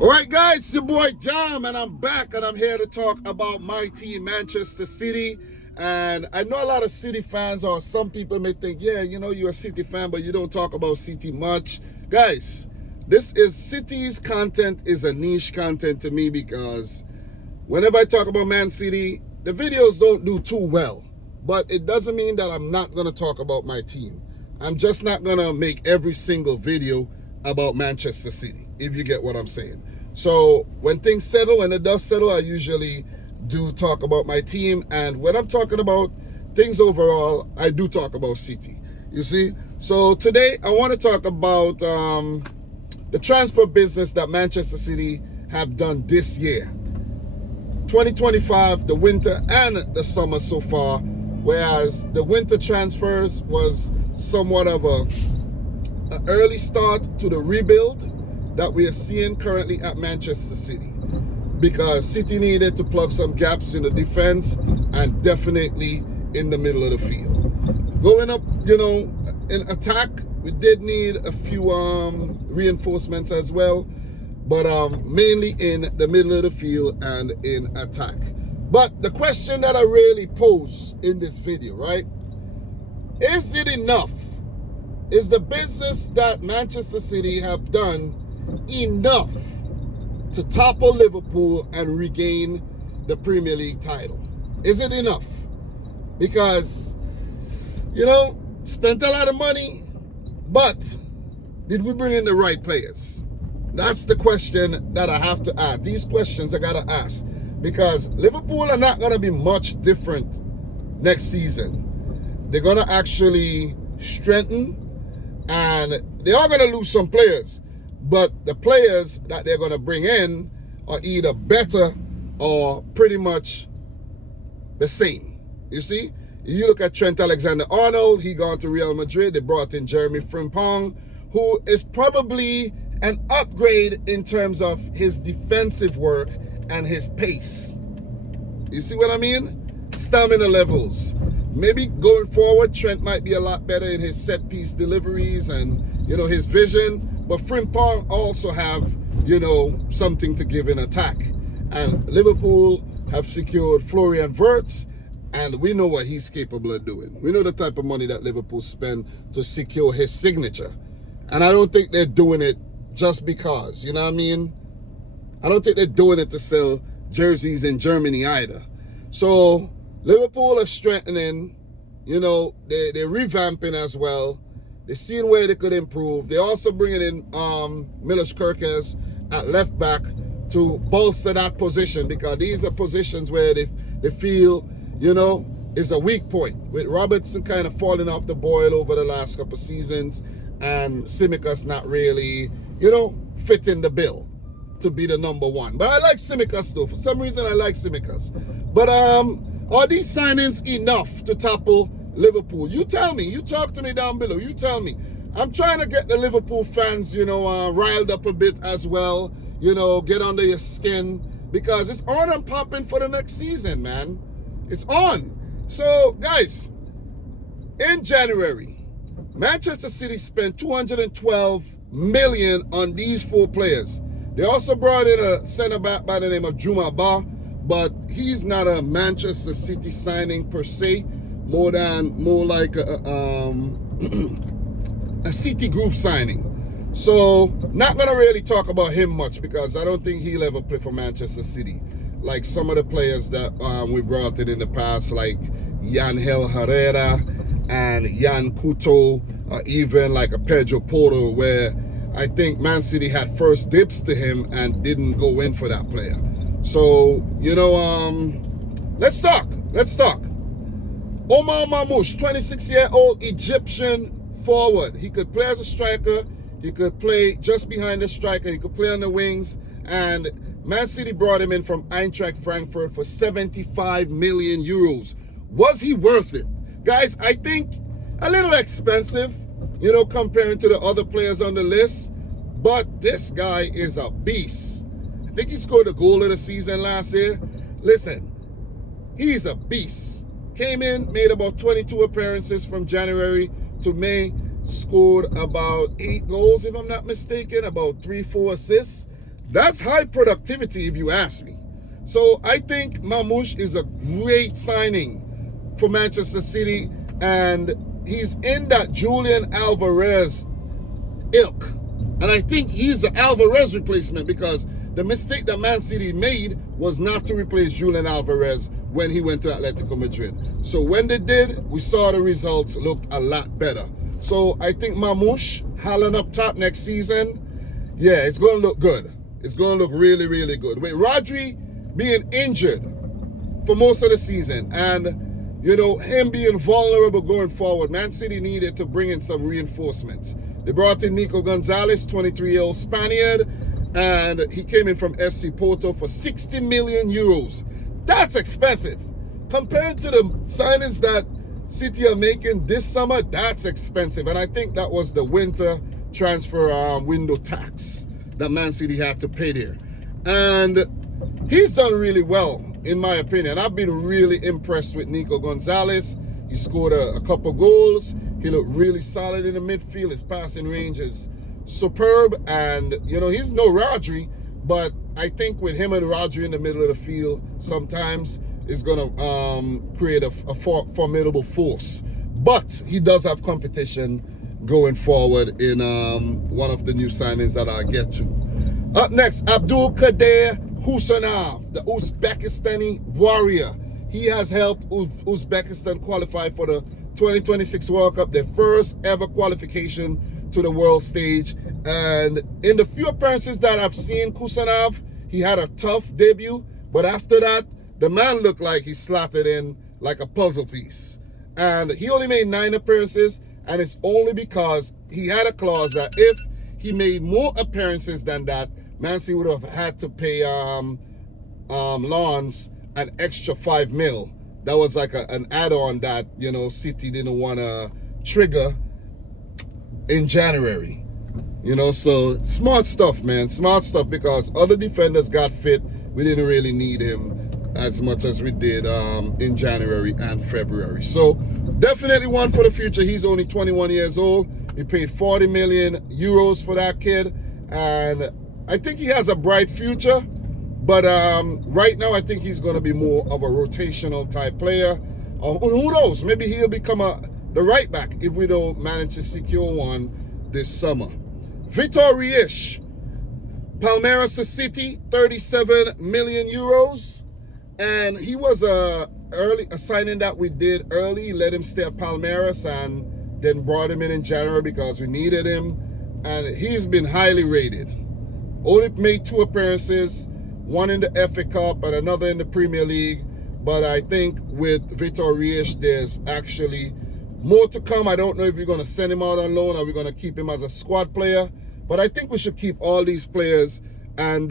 All right, guys, it's your boy Jam, and I'm back, and I'm here to talk about my team, Manchester City. And I know a lot of City fans, or some people may think, yeah, you know, you're a City fan, but you don't talk about City much. Guys, this is City's content is a niche content to me because whenever I talk about Man City, the videos don't do too well. But it doesn't mean that I'm not going to talk about my team. I'm just not going to make every single video about Manchester City, if you get what I'm saying. So when things settle, when the dust settle, I usually do talk about my team. And when I'm talking about things overall, I do talk about City. You see? So today I want to talk about the transfer business that Manchester City have done this year. 2025, the winter and the summer so far, whereas the winter transfers was somewhat of an early start to the rebuild that we are seeing currently at Manchester City, because City needed to plug some gaps in the defense and definitely in the middle of the field. Going up, you know, in attack, we did need a few reinforcements as well, but mainly in the middle of the field and in attack. But the question that I really pose in this video, right? Is it enough? Is the business that Manchester City have done enough to topple Liverpool and regain the Premier League title? Is it enough? Because, you know, spent a lot of money, but did we bring in the right players? That's the question that I have to ask. These questions I gotta ask, because Liverpool are not gonna be much different next season. They're gonna actually strengthen, and they are gonna lose some players, but the players that they're gonna bring in are either better or pretty much the same. You see, you look at Trent AlexanderArnold, he gone to Real Madrid. They brought in Jeremy Frimpong, who is probably an upgrade in terms of his defensive work and his pace. You see what I mean? Stamina levels. Maybe going forward, Trent might be a lot better in his set-piece deliveries and, you know, his vision. But Frimpong also have, you know, something to give in attack. And Liverpool have secured Florian Wirtz, and we know what he's capable of doing. We know the type of money that Liverpool spend to secure his signature. And I don't think they're doing it just because, you know what I mean? I don't think they're doing it to sell jerseys in Germany either. So Liverpool are strengthening, you know, they're revamping as well. They're seeing where they could improve. They're also bringing in Milos Kerkez at left back to bolster that position, because these are positions where they feel, you know, is a weak point, with Robertson kind of falling off the boil over the last couple of seasons and Tsimikas not really, you know, fitting the bill to be the number one. But I like Tsimikas though. For some reason I like Tsimikas. But are these signings enough to topple Liverpool? You tell me. You talk to me down below. You tell me. I'm trying to get the Liverpool fans, you know, riled up a bit as well. You know, get under your skin, because it's on and popping for the next season, man. It's on. So, guys, in January, Manchester City spent $212 million on these 4 players. They also brought in a centre-back by the name of Juma Ba, but he's not a Manchester City signing per se, more like a City group signing. So not gonna really talk about him much, because I don't think he'll ever play for Manchester City, like some of the players that we brought in the past, like Yangel Herrera and Yan Couto, or even like a Pedro Porro, where I think Man City had first dips to him and didn't go in for that player. So, you know, let's talk. Omar Mamush, 26-year-old Egyptian forward. He could play as a striker. He could play just behind the striker. He could play on the wings. And Man City brought him in from Eintracht Frankfurt for 75 million euros. Was he worth it? Guys, I think a little expensive, you know, comparing to the other players on the list. But this guy is a beast. I think he scored the goal of the season last year. Listen, he's a beast. Came in, made about 22 appearances from January to May, scored about 8 goals, if I'm not mistaken, about 3-4 assists. That's high productivity if you ask me. So I think Mamush is a great signing for Manchester City, and he's in that Julian Alvarez ilk. And I think he's an Alvarez replacement, because the mistake that Man City made was not to replace Julian Alvarez when he went to Atletico Madrid. So when they did, we saw the results looked a lot better. So I think Mamush, Haaland up top next season, yeah, it's going to look good. It's going to look really, really good. With Rodri being injured for most of the season, and, you know, him being vulnerable going forward, Man City needed to bring in some reinforcements. They brought in Nico Gonzalez, 23-year-old Spaniard, and he came in from FC Porto for 60 million euros. That's expensive. Compared to the signings that City are making this summer, that's expensive. And I think that was the winter transfer window tax that Man City had to pay there. And he's done really well, in my opinion. I've been really impressed with Nico Gonzalez. He scored a couple goals. He looked really solid in the midfield. His passing range is superb. And, you know, he's no Rodri, but I think with him and Rodri in the middle of the field, sometimes it's going to create a formidable force. But he does have competition going forward in one of the new signings that I'll get to. Up next, Abdul Kader Husanov, the Uzbekistani warrior. He has helped Uzbekistan qualify for the 2026 World Cup, their first ever qualification to the world stage. And in the few appearances that I've seen Kusanov, he had a tough debut, but after that, the man looked like he slotted in like a puzzle piece. And he only made 9 appearances, and it's only because he had a clause that if he made more appearances than that, Man City would have had to pay Lawns an extra 5 mil. That was like an add-on that, you know, City didn't want to trigger in January. You know, so smart stuff, man. Smart stuff, because other defenders got fit. We didn't really need him as much as we did in January and February. So definitely one for the future. He's only 21 years old. We paid 40 million euros for that kid. And I think he has a bright future. But right now, I think he's going to be more of a rotational type player. Who knows? Maybe he'll become the right back if we don't manage to secure one this summer. Vitor Riesch, Palmeiras City, 37 million euros. And he was a signing that we did early. Let him stay at Palmeiras and then brought him in January because we needed him. And he's been highly rated. Only made 2 appearances, one in the FA Cup and another in the Premier League. But I think with Vitor Riesch, there's actually more to come. I don't know if we're going to send him out on loan or we're going to keep him as a squad player. But I think we should keep all these players and,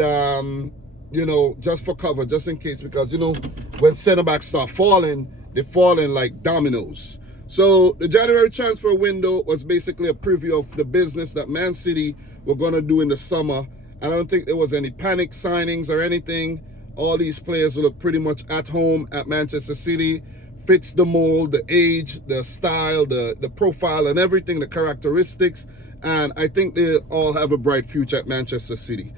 you know, just for cover, just in case. Because, you know, when center-backs start falling, they're falling like dominoes. So the January transfer window was basically a preview of the business that Man City were going to do in the summer. I don't think there was any panic signings or anything. All these players look pretty much at home at Manchester City. Fits the mold, the age, the style, the profile and everything, the characteristics. And I think they all have a bright future at Manchester City.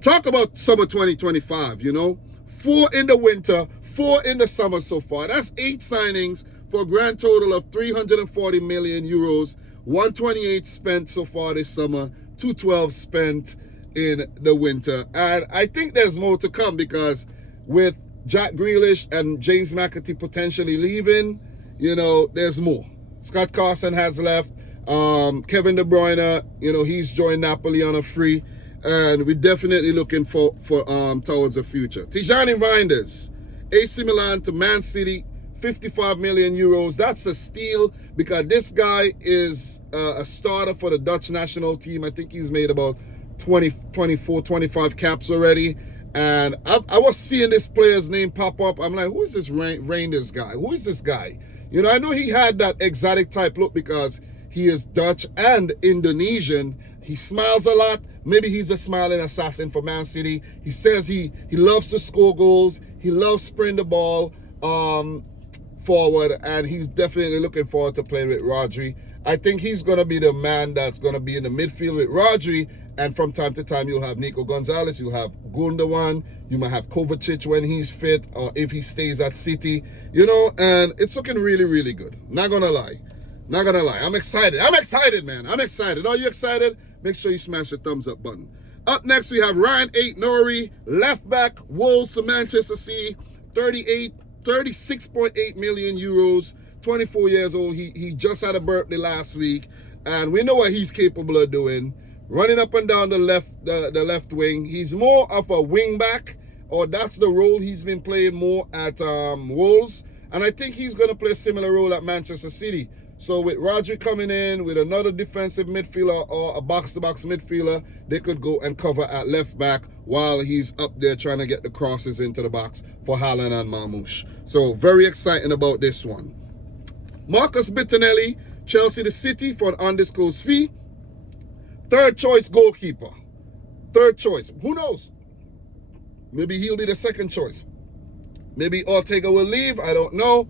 Talk about summer 2025, you know. 4 in the winter, 4 in the summer so far. That's 8 signings for a grand total of 340 million euros. 128 spent so far this summer, 212 spent in the winter. And I think there's more to come, because with Jack Grealish and James McAtee potentially leaving, you know, there's more. Scott Carson has left. Kevin De Bruyne, you know, he's joined Napoli on a free. And we're definitely looking for towards the future. Tijani Reinders, AC Milan to Man City, 55 million euros. That's a steal, because this guy is a starter for the Dutch national team. I think he's made about 24, 25 caps already. And I was seeing this player's name pop up. I'm like, who is this Reinders guy? Who is this guy? You know, I know he had that exotic type look because he is Dutch and Indonesian. He smiles a lot. Maybe he's a smiling assassin for Man City. He says he loves to score goals. He loves spraying the ball forward, and he's definitely looking forward to playing with Rodri. I think he's going to be the man that's going to be in the midfield with Rodri, And from time to time, you'll have Nico Gonzalez, you'll have Gundogan, you might have Kovacic when he's fit, or if he stays at City, you know, and it's looking really, really good. Not gonna lie. Not gonna lie. I'm excited. I'm excited, man. I'm excited. Are you excited? Make sure you smash the thumbs up button. Up next, we have Ryan Aït-Nouri, left back, Wolves to Manchester City, 36.8 million euros, 24 years old. He just had a birthday last week, and we know what he's capable of doing. Running up and down the left wing. He's more of a wing back, or that's the role he's been playing more at Wolves. And I think he's going to play a similar role at Manchester City. So with Rodri coming in, with another defensive midfielder or a box-to-box midfielder, they could go and cover at left back while he's up there trying to get the crosses into the box for Haaland and Mamush. So very exciting about this one. Marcus Bittonelli, Chelsea to City for an undisclosed fee. Third choice goalkeeper. Third choice. Who knows? Maybe he'll be the second choice. Maybe Ortega will leave. I don't know.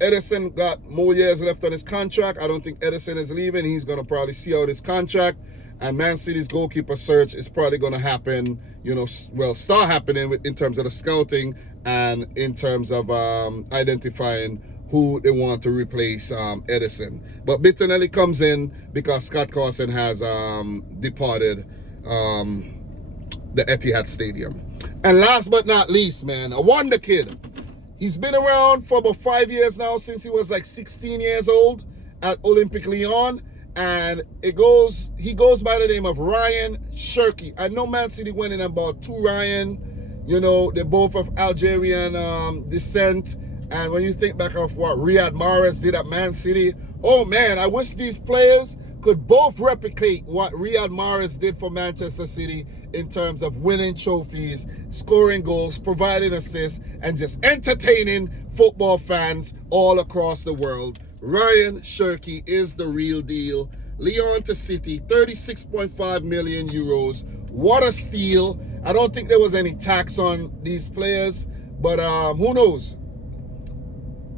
Edison got more years left on his contract. I don't think Edison is leaving. He's going to probably see out his contract. And Man City's goalkeeper search is probably going to happen, you know, well, start happening in terms of the scouting and in terms of identifying who they want to replace Edison. But Bittonelli comes in because Scott Carson has departed the Etihad Stadium. And last but not least, man, a wonder kid. He's been around for about 5 years now, since he was like 16 years old at Olympique Lyon. And he goes by the name of Ryan Sheary. I know Man City went in about two Ryan. You know, they're both of Algerian descent. And when you think back of what Riyad Mahrez did at Man City, oh man, I wish these players could both replicate what Riyad Mahrez did for Manchester City in terms of winning trophies, scoring goals, providing assists, and just entertaining football fans all across the world. Ryan Sheary is the real deal. Lyon to City, 36.5 million euros. What a steal. I don't think there was any tax on these players, but who knows?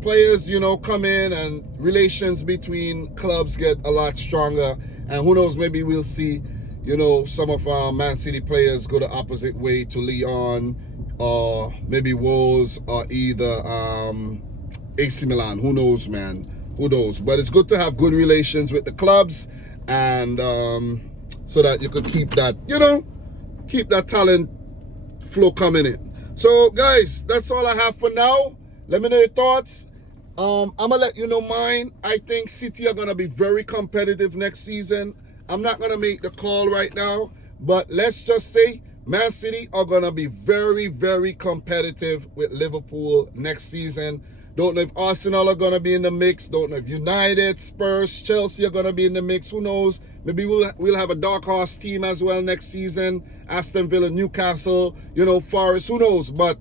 Players, you know, come in and relations between clubs get a lot stronger. And who knows, maybe we'll see, you know, some of our Man City players go the opposite way to Lyon, or maybe Wolves, or either AC Milan. Who knows, man? Who knows? But it's good to have good relations with the clubs, and so that you could keep that, you know, keep that talent flow coming in. So, guys, that's all I have for now. Let me know your thoughts. I'm going to let you know mine. I think City are going to be very competitive next season. I'm not going to make the call right now, but let's just say Man City are going to be very, very competitive with Liverpool next season. Don't know if Arsenal are going to be in the mix. Don't know if United, Spurs, Chelsea are going to be in the mix. Who knows? Maybe we'll have a dark horse team as well next season. Aston Villa, Newcastle, you know, Forest. Who knows? But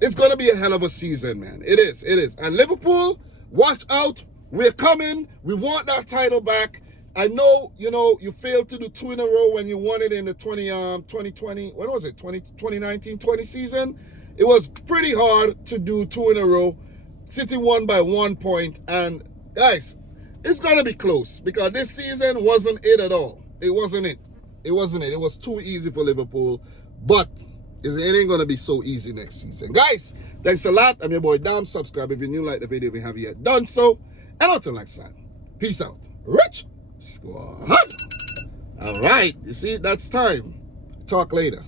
it's going to be a hell of a season, man. It is. It is. And Liverpool, watch out. We're coming. We want that title back. I know, you know, you failed to do two in a row when you won it in the 2020, what was it, 2019-20 season? It was pretty hard to do two in a row. City won by 1 point. And, guys, it's going to be close because this season wasn't it at all. It wasn't it. It wasn't it. It was too easy for Liverpool. But it ain't going to be so easy next season. Guys, thanks a lot. I'm your boy Dom. Subscribe if you're new, like the video if you haven't yet done so. And until next time, peace out. Rich Squad. All right. You see, that's time. Talk later.